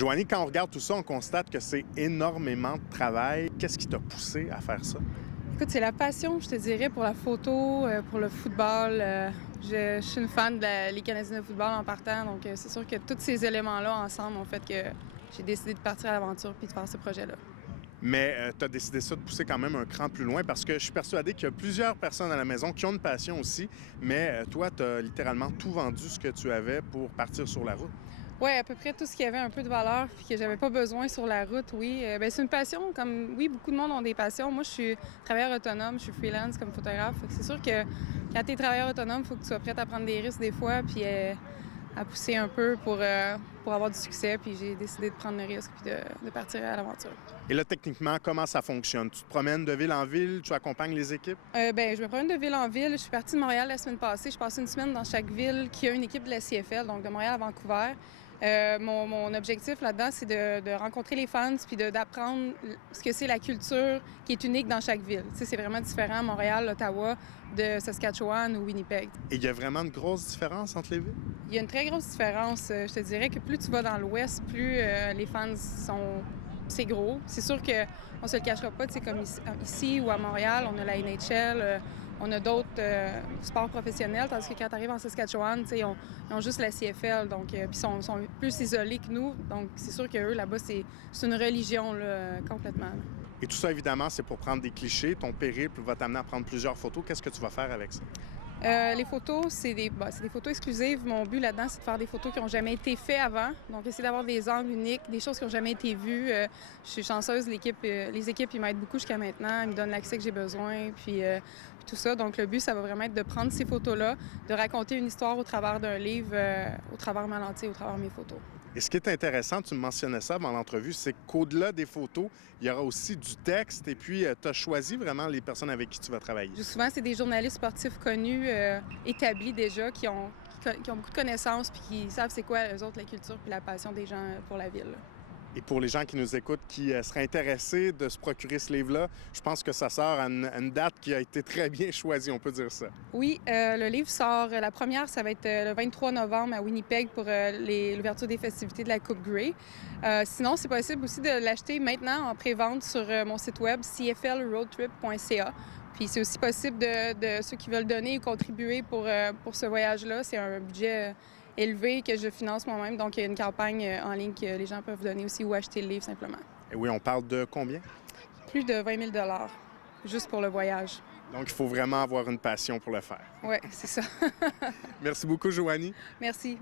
Joanie, quand on regarde tout ça, on constate que c'est énormément de travail. Qu'est-ce qui t'a poussé à faire ça? Écoute, c'est la passion, je te dirais, pour la photo, pour le football. Je suis une fan de Ligue canadienne de football en partant, donc c'est sûr que tous ces éléments-là ensemble ont fait que j'ai décidé de partir à l'aventure puis de faire ce projet-là. Mais tu as décidé ça de pousser quand même un cran plus loin parce que je suis persuadé qu'il y a plusieurs personnes à la maison qui ont une passion aussi, mais toi, tu as littéralement tout vendu ce que tu avais pour partir sur la route. Oui, à peu près tout ce qui avait un peu de valeur puis que j'avais pas besoin sur la route, oui. Ben, c'est une passion, comme oui, beaucoup de monde ont des passions. Moi, je suis travailleur autonome, je suis freelance comme photographe. Fait que c'est sûr que quand tu es travailleur autonome, il faut que tu sois prête à prendre des risques des fois puis à pousser un peu pour avoir du succès. Puis j'ai décidé de prendre le risque puis de partir à l'aventure. Et là, techniquement, comment ça fonctionne? Tu te promènes de ville en ville, tu accompagnes les équipes? Ben, je me promène de ville en ville. Je suis partie de Montréal la semaine passée. Je passe une semaine dans chaque ville qui a une équipe de la CFL, donc de Montréal à Vancouver. Mon objectif là-dedans, c'est de rencontrer les fans puis d'apprendre ce que c'est la culture qui est unique dans chaque ville. Tu sais, c'est vraiment différent, Montréal, Ottawa, de Saskatchewan ou Winnipeg. Et il y a vraiment une grosse différence entre les villes? Il y a une très grosse différence. Je te dirais que plus tu vas dans l'ouest, plus les fans sont... C'est gros. C'est sûr qu'on se le cachera pas, tu sais, comme ici ou à Montréal, on a la NHL, on a d'autres sports professionnels, tandis que quand tu arrives en Saskatchewan, tu sais, ils ont juste la CFL, donc puis ils sont plus isolés que nous, donc c'est sûr qu'eux, là-bas, c'est une religion, là, complètement. Là. Et tout ça, évidemment, c'est pour prendre des clichés. Ton périple va t'amener à prendre plusieurs photos. Qu'est-ce que tu vas faire avec ça? Les photos, c'est des photos exclusives. Mon but là-dedans, c'est de faire des photos qui n'ont jamais été faites avant. Donc, essayer d'avoir des angles uniques, des choses qui n'ont jamais été vues. Je suis chanceuse, les équipes, ils m'aident beaucoup jusqu'à maintenant. Ils me donnent l'accès que j'ai besoin, puis tout ça. Donc, le but, ça va vraiment être de prendre ces photos-là, de raconter une histoire au travers d'un livre, au travers ma lentille, au travers mes photos. Et ce qui est intéressant, tu me mentionnais ça dans l'entrevue, c'est qu'au-delà des photos, il y aura aussi du texte et puis tu as choisi vraiment les personnes avec qui tu vas travailler. Souvent, c'est des journalistes sportifs connus, établis déjà, qui ont beaucoup de connaissances puis qui savent c'est quoi, eux autres, la culture puis la passion des gens pour la ville. Et pour les gens qui nous écoutent, qui seraient intéressés de se procurer ce livre-là, je pense que ça sort à une date qui a été très bien choisie, on peut dire ça. Oui, le livre sort, la première, ça va être le 23 novembre à Winnipeg pour l'ouverture des festivités de la Coupe Grey. Sinon, c'est possible aussi de l'acheter maintenant en pré-vente sur mon site web cflroadtrip.ca. Puis c'est aussi possible de ceux qui veulent donner ou contribuer pour ce voyage-là. C'est un budget élevé que je finance moi-même. Donc, il y a une campagne en ligne que les gens peuvent donner aussi ou acheter le livre simplement. Et oui, on parle de combien? Plus de 20 000 juste pour le voyage. Donc, il faut vraiment avoir une passion pour le faire. Oui, c'est ça. Merci beaucoup, Joanie. Merci.